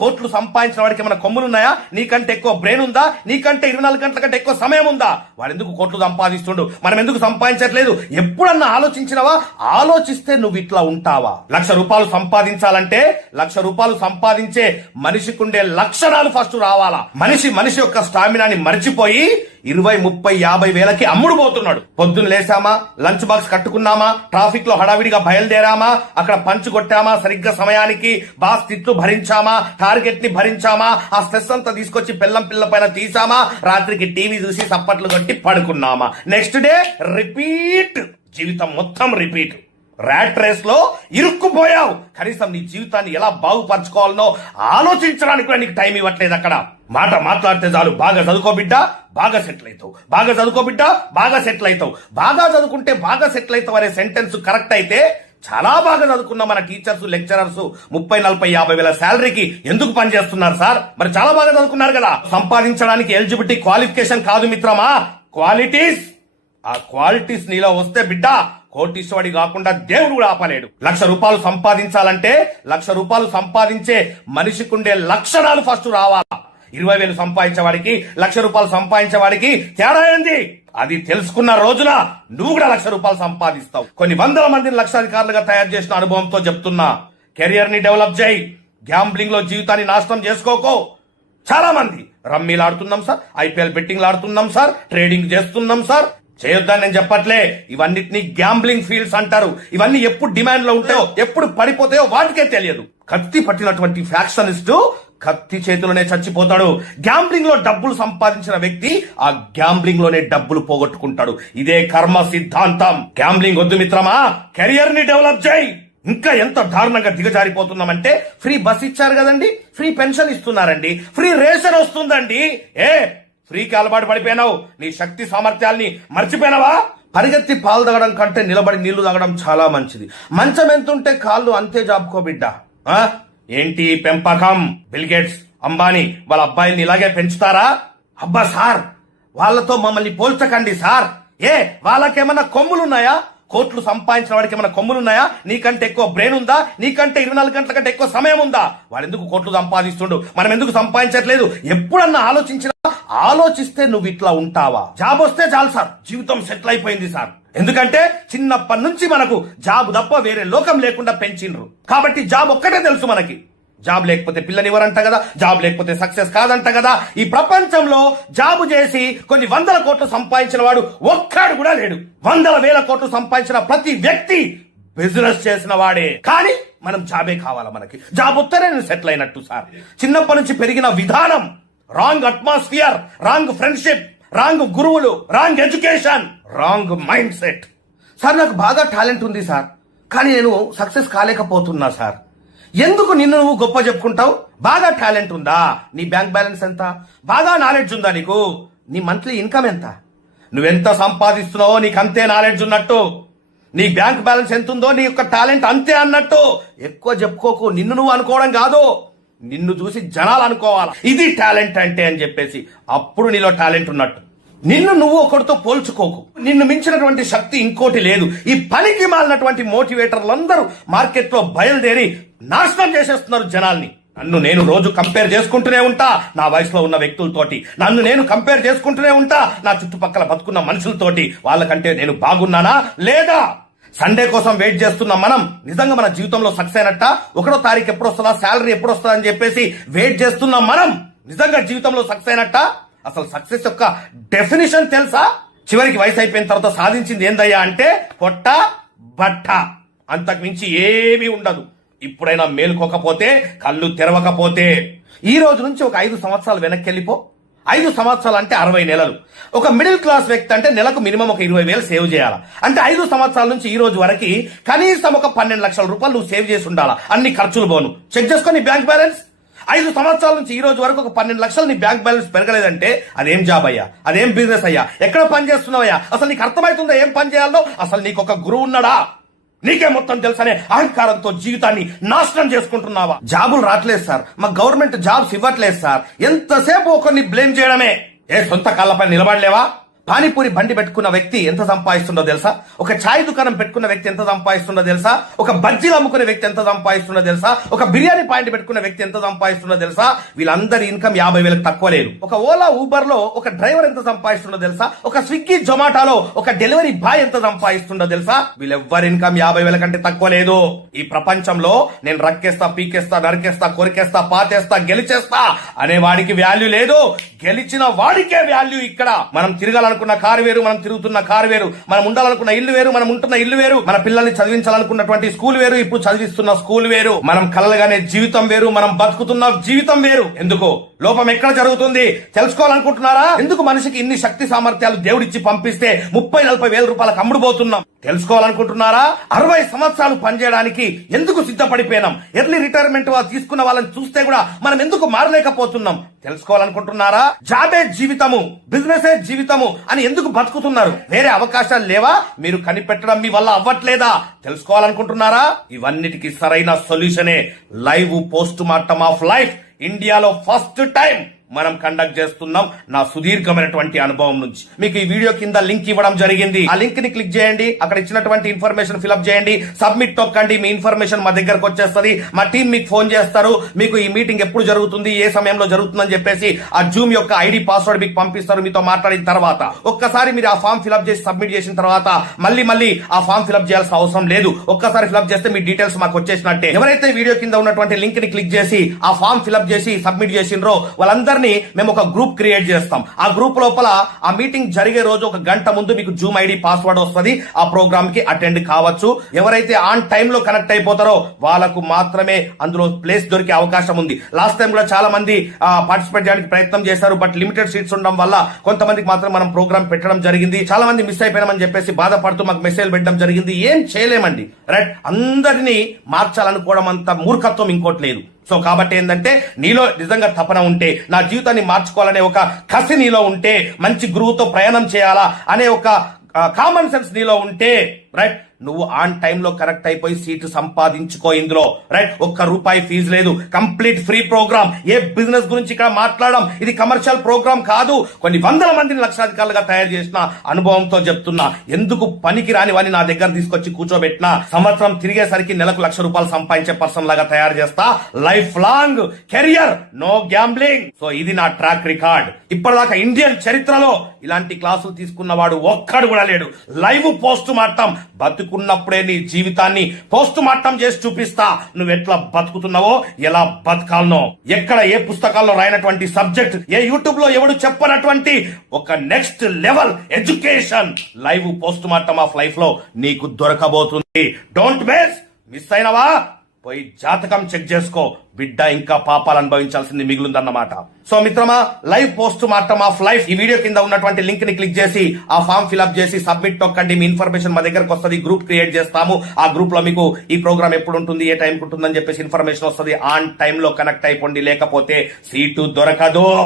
కోట్లు సంపాదించిన వాడికి ఏమైనా కొమ్ములున్నాయా? నీకంటే ఎక్కువ బ్రెయిన్ ఉందా? నీకంటే 24 గంటల కంటే ఎక్కువ సమయం ఉందా? వాడు ఎందుకు కోట్లు సంపాదిస్తుండు, మనం ఎందుకు సంపాదించట్లేదు? ఎప్పుడన్నా ఆలోచించినవా? ఆలోచిస్తే నువ్వు ఇట్లా ఉంటావా? ₹1,00,000 సంపాదించాలంటే ₹1,00,000 సంపాదించే మనిషికుండే లక్షణాలు ఫస్ట్ రావాలా. మనిషి యొక్క స్టామినాని మర్చిపోయి 20, 30, 50 వేలకి అమ్ముడు పోతున్నాడు. పొద్దున్న లేసామా, లంచ్ బాక్స్ కట్టుకున్నామా, ట్రాఫిక్ లో హడావిడిగా బయలుదేరామా, అక్కడ పంచ్ కొట్టామా, సరిగ్గా సమయానికి బాస్ తిట్లు భరించామా, టార్గెట్ ని భరించామా, ఆ స్ట్రెస్ అంతా తీసుకొచ్చి పిల్ల పైన తీసామా, రాత్రికి టీవీ చూసి సప్పట్లు కొట్టి పడుకున్నామా, నెక్స్ట్ డే రిపీట్. జీవితం మొత్తం రిపీట్. ర్యాట్ రేస్ లో ఇరుక్కుపోయావు. కనీసం నీ జీవితాన్ని ఎలా బాగుపరచుకోవాలనో ఆలోచించడానికి కూడా నీకు టైం ఇవ్వట్లేదు. అక్కడ మాట మాట్లాడితే చాలు, బాగా చదువుకో బిడ్డ, బాగా సెటిల్ అవుతావు, బాగా చదువుకో బిడ్డ, బాగా సెటిల్ అవుతావు, బాగా చదువుకుంటే బాగా సెటిల్ అవుతావు అనే సెంటెన్స్ కరెక్ట్ అయితే, చాలా బాగా చదువుకున్న మన టీచర్స్, లెక్చరర్స్ 30, 40, 50 వేల శాలరీకి ఎందుకు పనిచేస్తున్నారు సార్? మరి చాలా బాగా చదువుకున్నారు కదా. సంపాదించడానికి ఎలిజిబిలిటీ క్వాలిఫికేషన్ కాదు మిత్రమా, క్వాలిటీస్. ఆ క్వాలిటీస్ నీలో వస్తే బిడ్డ కోటీశ్వరుడి కాకుండా దేవుడు కూడా ఆపలేడు. ₹1,00,000 సంపాదించాలంటే ₹1,00,000 సంపాదించే మనిషికుండే లక్షణాలు ఫస్ట్ రావాలా. 20,000 సంపాదించే వాడికి, ₹1,00,000 సంపాదించే వాడికి తేడా ఏంది? అది తెలుసుకున్న రోజున నువ్వు కూడా ₹1,00,000 సంపాదిస్తావు. కొన్ని వందల మందిని లక్షాధికారులుగా తయారు చేసిన అనుభవంతో చెప్తున్నా, కెరియర్ ని డెవలప్ చేయి. గ్యాంబ్లింగ్ లో జీవితాన్ని నాశనం చేసుకోకో. చాలా మంది రమ్మీలు ఆడుతున్నాం సార్, IPL బెట్టింగ్లు ఆడుతున్నాం సార్, ట్రేడింగ్ చేస్తున్నాం సార్. చేయొద్దని నేను చెప్పట్లే, ఇవన్నిటిని గ్యాంబ్లింగ్ ఫీల్డ్స్ అంటారు. ఇవన్నీ ఎప్పుడు డిమాండ్ లో ఉంటాయో, ఎప్పుడు పడిపోతాయో వాటికే తెలియదు. కత్తి పట్టినటువంటి ఫ్యాక్షనిస్టు కత్తి చేతిలోనే చచ్చిపోతాడు. గ్యాంబ్లింగ్ లో డబ్బులు సంపాదించిన వ్యక్తి ఆ గ్యాంబ్లింగ్ లోనే డబ్బులు పోగొట్టుకుంటాడు. ఇదే కర్మ సిద్ధాంతం. గ్యాంబ్లింగ్ వద్దు మిత్రమా, కెరియర్ ని డెవలప్ చేయి. ఇంకా ఎంత దారుణంగా దిగజారిపోతున్నామంటే, ఫ్రీ బస్ ఇచ్చారు కదండి, ఫ్రీ పెన్షన్ ఇస్తున్నారండి, ఫ్రీ రేషన్ వస్తుందండి. ఫ్రీకి అలవాటు పడిపోయినావు. నీ శక్తి సామర్థ్యాల్ని మర్చిపోయినావా? పరిగెత్తి పాలు తాగడం కంటే నిలబడి నీళ్లు తాగడం చాలా మంచిది. మంచం ఎంతుంటే కాళ్ళు అంతే జాపుకో బిడ్డ. ఏంటి పెంపకం? బిల్ గేట్స్, అంబానీ వాళ్ళ అబ్బాయిల్ని ఇలాగే పెంచుతారా? అబ్బా సార్, వాళ్ళతో మమ్మల్ని పోల్చకండి సార్. వాళ్ళకేమన్నా కొమ్ములున్నాయా? కోట్లు సంపాదించిన వాడికి ఏమైనా కొమ్ములున్నాయా? నీకంటే ఎక్కువ బ్రెయిన్ ఉందా? నీకంటే 24 గంటల కంటే ఎక్కువ సమయం ఉందా? వాడు ఎందుకు కోట్లు సంపాదిస్తుండు, మనం ఎందుకు సంపాదించట్లేదు? ఎప్పుడన్నా ఆలోచిస్తే నువ్వు ఇట్లా ఉంటావా? జాబ్ వస్తే చాలు సార్, జీవితం సెటిల్ అయిపోయింది సార్. ఎందుకంటే చిన్నప్పటి నుంచి మనకు జాబ్ తప్ప వేరే లోకం లేకుండా పెంచిండ్రు. కాబట్టి జాబ్ ఒక్కటే తెలుసు మనకి. జాబ్ లేకపోతే పిల్లనివ్వరంట కదా, జాబ్ లేకపోతే సక్సెస్ కాదంట కదా. ఈ ప్రపంచంలో జాబు చేసి కొన్ని 100 కోట్లు సంపాదించిన వాడు ఒక్కడు కూడా లేడు. 100,000 కోట్లు సంపాదించిన ప్రతి వ్యక్తి బిజినెస్ చేసిన వాడే. కానీ మనం జాబే కావాలా? మనకి జాబ్ వస్తేనే నేను సెటిల్ అయినట్టు సార్. చిన్నప్పటి నుంచి పెరిగిన విధానం, wrong atmosphere, wrong friendship, wrong గురువులు, wrong education, wrong mind set. Sir నాకు బాగా టాలెంట్ ఉంది సార్, కానీ నేను సక్సెస్ కాలేకపోతున్నా సార్. ఎందుకు నిన్ను నువ్వు గొప్ప చెప్పుకుంటావు? బాగా టాలెంట్ ఉందా? నీ బ్యాంక్ బ్యాలెన్స్ ఎంత? బాగా నాలెడ్జ్ ఉందా నీకు? నీ మంత్లీ ఇన్కమ్ ఎంత? నువ్వెంత సంపాదిస్తున్నావో నీకు అంతే నాలెడ్జ్ ఉన్నట్టు. నీ బ్యాంక్ బ్యాలెన్స్ ఎంత ఉందో నీ యొక్క టాలెంట్ అంతే అన్నట్టు. ఎక్కువ చెప్పుకోకు. నిన్ను నువ్వు అనుకోవడం కాదు, నిన్ను చూసి జనాలు అనుకోవాలా ఇది టాలెంట్ అంటే అని చెప్పేసి. అప్పుడు నీలో టాలెంట్ ఉన్నట్టు. నిన్ను నువ్వు ఒకరితో పోల్చుకోకు. నిన్ను మించినటువంటి శక్తి ఇంకోటి లేదు. ఈ పనికి మాలినటువంటి మోటివేటర్లందరూ మార్కెట్ లో బయలుదేరి నాశనం చేసేస్తున్నారు జనాల్ని. నన్ను నేను రోజు కంపేర్ చేసుకుంటూనే ఉంటా నా వయసులో ఉన్న వ్యక్తులతోటి. నన్ను నేను కంపేర్ చేసుకుంటూనే ఉంటా నా చుట్టుపక్కల బతుకున్న మనుషులతోటి. వాళ్ళకంటే నేను బాగున్నానా లేదా? సండే కోసం వెయిట్ చేస్తున్నాం మనం. నిజంగా మన జీవితంలో సక్సెస్ అయినట్ట? 1వ తారీఖు ఎప్పుడు వస్తుందా, శాలరీ ఎప్పుడు వస్తుందా అని చెప్పేసి వెయిట్ చేస్తున్నాం మనం. నిజంగా జీవితంలో సక్సెస్ అయినట్ట? అసలు సక్సెస్ యొక్క డెఫినేషన్ తెలుసా? చివరికి వయసు అయిపోయిన తర్వాత సాధించింది ఏందయ్యా అంటే పొట్ట బట్ట, అంతకు మించి ఏమీ ఉండదు. ఇప్పుడైనా మేలుకోకపోతే, కళ్ళు తెరవకపోతే, ఈ రోజు నుంచి ఒక 5 సంవత్సరాలు వెనక్కి వెళ్ళిపో. 5 సంవత్సరాలు అంటే 60 నెలలు. ఒక మిడిల్ క్లాస్ వ్యక్తి అంటే నెలకు మినిమం ఒక 20,000 సేవ్ చేయాలా. అంటే 5 సంవత్సరాల నుంచి ఈ రోజు వరకు కనీసం ఒక 12 లక్షల రూపాయలు నువ్వు సేవ్ చేసి ఉండాలా. అన్ని ఖర్చులు పోను. చెక్ చేసుకో నీ బ్యాంక్ బ్యాలెన్స్. 5 సంవత్సరాల నుంచి ఈ రోజు వరకు ఒక 12 లక్షలు నీ బ్యాంక్ బ్యాలెన్స్ పెరగలేదంటే అదేం జాబ్ అయ్యా? అదేం బిజినెస్ అయ్యా? ఎక్కడ పని చేస్తున్నావయ్యా? అసలు నీకు అర్థమవుతుందా ఏం పని చేయాలో? అసలు నీకు ఒక గురువు ఉన్నాడా? నీకే మొత్తం తెలుసనే అహంకారంతో జీవితాన్ని నాశనం చేసుకుంటున్నావా? జాబులు రావట్లేదు సార్, మా గవర్నమెంట్ జాబ్స్ ఇవ్వట్లేదు సార్. ఎంతసేపు ఒకరిని బ్లేమ్ చేయడమే. సొంత కాళ్ళపై నిలబడలేవా? పానీపూరి బండి పెట్టుకున్న వ్యక్తి ఎంత సంపాదిస్తుందో తెలుసా? ఒక ఛాయ్ దుకాణం పెట్టుకున్న వ్యక్తి ఎంత సంపాదిస్తుందో తెలుసా? ఒక బజ్జీలు అమ్ముకునే వ్యక్తి ఎంత సంపాదిస్తుందో తెలుసా? ఒక బిర్యానీ పాయింట్ పెట్టుకున్న వ్యక్తి ఎంత సంపాదిస్తుందో తెలుసా? వీళ్ళందరి ఇన్కమ్ 50,000 తక్కువ లేదు. ఒక ఓలా ఊబర్ లో ఒక డ్రైవర్ ఎంత సంపాదిస్తుందో తెలుసా? ఒక స్విగ్గీ జొమాటోలో ఒక డెలివరీ బాయ్ ఎంత సంపాదిస్తుందో తెలుసా? వీళ్ళెవ్వరి ఇన్కమ్ 50,000 కంటే తక్కువ లేదు. ఈ ప్రపంచంలో నేను రక్కేస్తా, పీకేస్తా, నరికేస్తా, కొరికేస్తా, పాతేస్తా, గెలిచేస్తా అనే వాడికి వాల్యూ లేదు. గెలిచిన వాడికే వాల్యూ. ఇక్కడ మనం తిరగాలనుకున్న కారు వేరు, మనం తిరుగుతున్న కారు వేరు, మనం ఉండాలనుకున్న ఇల్లు వేరు, మనం ఉంటున్న ఇల్లు వేరు, మన పిల్లల్ని చదివించాలనుకున్నటువంటి స్కూల్ వేరు, ఇప్పుడు చదివిస్తున్న స్కూల్ వేరు, మనం కలలుగానే జీవితం వేరు, మనం బతుకుతున్న జీవితం వేరు. ఎందుకు లోపం ఎక్కడ జరుగుతుంది తెలుసుకోవాలనుకుంటున్నారా? ఎందుకు మనిషికి ఇన్ని శక్తి సామర్థ్యాలు దేవుడిచ్చి పంపిస్తే 30-40 వేల రూపాయలకు అమ్ముడుపోతున్నాం తెలుసుకోవాలనుకుంటున్నారా? 60 సంవత్సరాలు పనిచేయడానికి ఎందుకు సిద్ధపడిపోయినాం? ఎర్లీ రిటైర్మెంట్ తీసుకున్న వాళ్ళని చూస్తే కూడా మనం ఎందుకు మారలేకపోతున్నాం తెలుసుకోవాలనుకుంటున్నారా? జాబే జీవితము, బిజినెస్ జీవితము అని ఎందుకు బతుకుతున్నారు? వేరే అవకాశాలు లేవా? మీరు కనిపెట్టడం మీ వల్ల అవ్వట్లేదా తెలుసుకోవాలనుకుంటున్నారా? ఇవన్నిటికీ సరైన సొల్యూషనే live post mortem of life. ఇండియాలో ఫస్ట్ టైం మనం కండక్ట్ చేస్తున్నాం. నా సుదీర్ఘమైనటువంటి అనుభవం నుంచి మీకు ఈ వీడియో కింద లింక్ ఇవ్వడం జరిగింది. ఆ లింక్ ని క్లిక్ చేయండి, అక్కడ ఇచ్చినటువంటి ఇన్ఫర్మేషన్ ఫిల్అప్ చేయండి, సబ్మిట్ తొక్కండి. మీ ఇన్ఫర్మేషన్ మా దగ్గరకు వచ్చేస్తుంది. మా టీం మీకు ఫోన్ చేస్తారు. మీకు ఈ మీటింగ్ ఎప్పుడు జరుగుతుంది, ఏ సమయంలో జరుగుతుందని చెప్పేసి ఆ జూమ్ యొక్క ఐడి పాస్వర్డ్ మీకు పంపిస్తారు. మీతో మాట్లాడిన తర్వాత ఒక్కసారి మీరు ఆ ఫామ్ ఫిల్అప్ చేసి సబ్మిట్ చేసిన తర్వాత మళ్ళీ ఆ ఫామ్ ఫిల్అప్ చేయాల్సిన అవసరం లేదు. ఒక్కసారి ఫిల్అప్ చేస్తే మీ డీటెయిల్స్ మాకు వచ్చేసినట్టే. ఎవరైతే వీడియో కింద ఉన్నటువంటి లింక్ ని క్లిక్ చేసి ఆ ఫామ్ ఫిల్అప్ చేసి సబ్మిట్ చేసిండ్రో వాళ్ళందరూ మేము ఒక గ్రూప్ క్రియేట్ చేస్తాం. ఆ గ్రూప్ లోపల ఆ మీటింగ్ జరిగే రోజు 1 గంట ముందు మీకు జూమ్ ఐడి పాస్వర్డ్ వస్తుంది. ఆ ప్రోగ్రామ్ కి అటెండ్ కావచ్చు. ఎవరైతే ఆన్ టైమ్ లో కనెక్ట్ అయిపోతారో వాళ్ళకు మాత్రమే అందులో ప్లేస్ దొరికే అవకాశం ఉంది. లాస్ట్ టైం కూడా చాలా మంది పార్టిసిపేట్ చేయడానికి ప్రయత్నం చేశారు. బట్ లిమిటెడ్ సీట్స్ ఉండడం వల్ల కొంతమందికి మాత్రం మనం ప్రోగ్రామ్ పెట్టడం జరిగింది. చాలా మంది మిస్ అయిపోయినామని చెప్పేసి బాధపడుతూ మాకు మెసేజ్ పెట్టడం జరిగింది. ఏం చేయలేమండి, రైట్? అందరినీ మార్చాలనుకోవడం అంత మూర్ఖత్వం ఇంకోటి లేదు. సో కాబట్టి ఏంటంటే నీలో నిజంగా తపన ఉంటే, నా జీవితాన్ని మార్చుకోవాలనే ఒక కసి నీలో ఉంటే, మంచి గురువుతో ప్రయాణం చేయాలా అనే ఒక కామన్ సెన్స్ నీలో ఉంటే, రైట్, నువ్వు ఆన్ టైమ్ లో కరెక్ట్ అయిపోయి సీటు సంపాదించుకో ఇందులో, రైట్? ₹1 ఫీజు లేదు, కంప్లీట్ ఫ్రీ ప్రోగ్రామ్. ఏ బిజినెస్ గురించి ఇక్కడ మాట్లాడడం, ఇది కమర్షియల్ ప్రోగ్రామ్ కాదు. కొన్ని వందల మందిని లక్షాధికారులుగా తయారు చేసిన అనుభవంతో చెప్తున్నా. ఎందుకు పనికి రాని వాడిని నా దగ్గర తీసుకొచ్చి కూర్చోబెట్టినా సంవత్సరం తిరిగేసరికి నెలకు ₹1,00,000 సంపాదించే పర్సన్ లాగా తయారు చేస్తా. Life long career, no gambling. So ఇది నా ట్రాక్ రికార్డ్. ఇప్పటిదాకా ఇండియన్ చరిత్రలో ఇలాంటి క్లాసులు తీసుకున్నవాడు ఒక్కడు కూడా లేడు. లైవ్ పోస్ట్ మార్టం, బతుకున్నప్పుడే నీ జీవితాన్ని పోస్ట్ మార్టం చేసి చూపిస్తా. నువ్వు ఎట్లా బతుకుతున్నావో, ఎలా బతకాలనో, ఎక్కడ ఏ పుస్తకాల్లో రాయనటువంటి సబ్జెక్ట్, ఏ యూట్యూబ్ లో ఎవడు చెప్పనటువంటి ఒక next level education live post mortem of life లో నీకు దొరకబోతుంది. Don't miss అయినవా? పోయి జాతకం చెక్ చేసుకో. బిడ్డ ఇంకా పాపాలు అనుభవించాల్సింది మిగులుందన్నమాట. సో మిత్రమా, live post mortem of life ఈ వీడియో కింద ఉన్నటువంటి లింక్ ని క్లిక్ చేసి ఆ ఫామ్ ఫిల్అప్ చేసి సబ్మిట్ తొక్కండి. మీ ఇన్ఫర్మేషన్ మా దగ్గరకు వస్తుంది. గ్రూప్ క్రియేట్ చేస్తాము. ఆ గ్రూప్ లో మీకు ఈ ప్రోగ్రామ్ ఎప్పుడు ఉంటుంది, ఏ టైం ఉంటుందని చెప్పేసి ఇన్ఫర్మేషన్ వస్తుంది. ఆన్ టైమ్ లో కనెక్ట్ అయిపోండి, లేకపోతే సీటు దొరకదు.